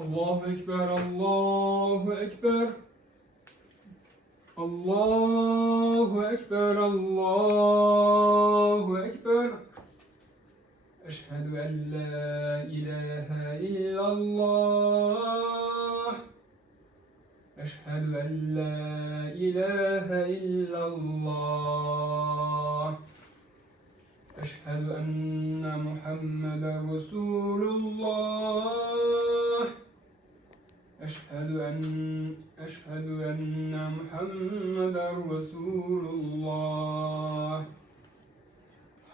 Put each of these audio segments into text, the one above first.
Allahu Ekber, Allahu Ekber. Allahu Ekber, Allahu Ekber. Eşhedü en la ilahe illallah. Eşhedü en la ilahe illallah. Eşhedü enne Muhammeden Resulullah. Eşhedü enne Muhammeden Resulullah.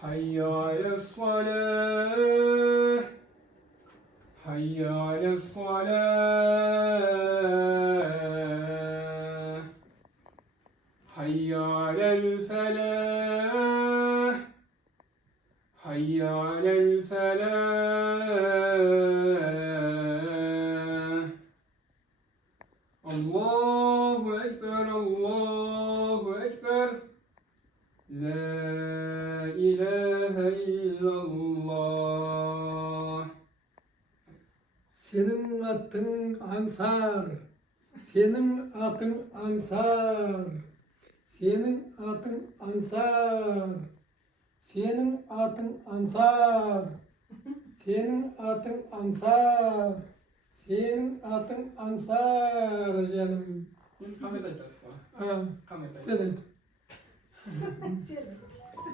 Hayya ale's-salah. Hayya ale's-salah. Hayya alel-felah. Hayya alel-felah. Allahu Ekber, Allahu Ekber. La ilahe illallah. Senin adın Ansar, senin adın Ansar, senin adın Ansar, senin adın Ansar, senin adın Ansar, senin adın Ansar canım. Kamet açarsa. Ha, Kamet açarsa. senin.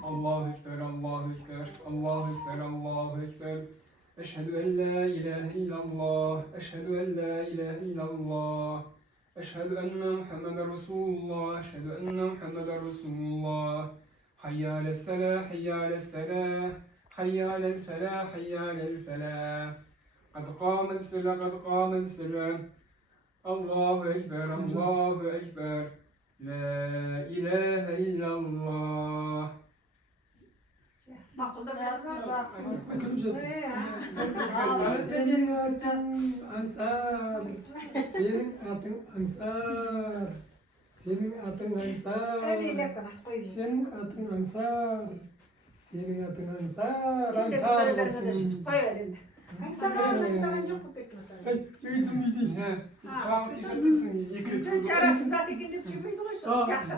Allahu Ekber, Allahu Ekber, Allahu Ekber, Allahu Ekber. Eşhedü en la ilahe illallah. Eşhedü en la ilahe illallah. Eşhedü enne Muhammeden Resulullah. Eşhedü enne Muhammeden Resulullah. Hayya alel-selah, hayya alel-selah. Hayya alel-felah, hayya alel-felah. Kad kâmet-selah, kad kâmet-selah. Allahu Ekber, Allahu Ekber. La ilahe illallah. Makulda biraz daha. Senin adın Ansar, senin adın Ansar, senin adın Ansar, senin adın Ansar, senin adın Ansar, Ansar olsun. Ay, yüzüm iyi değil. He, tamam tişörtüsün yıkık. Жақсы.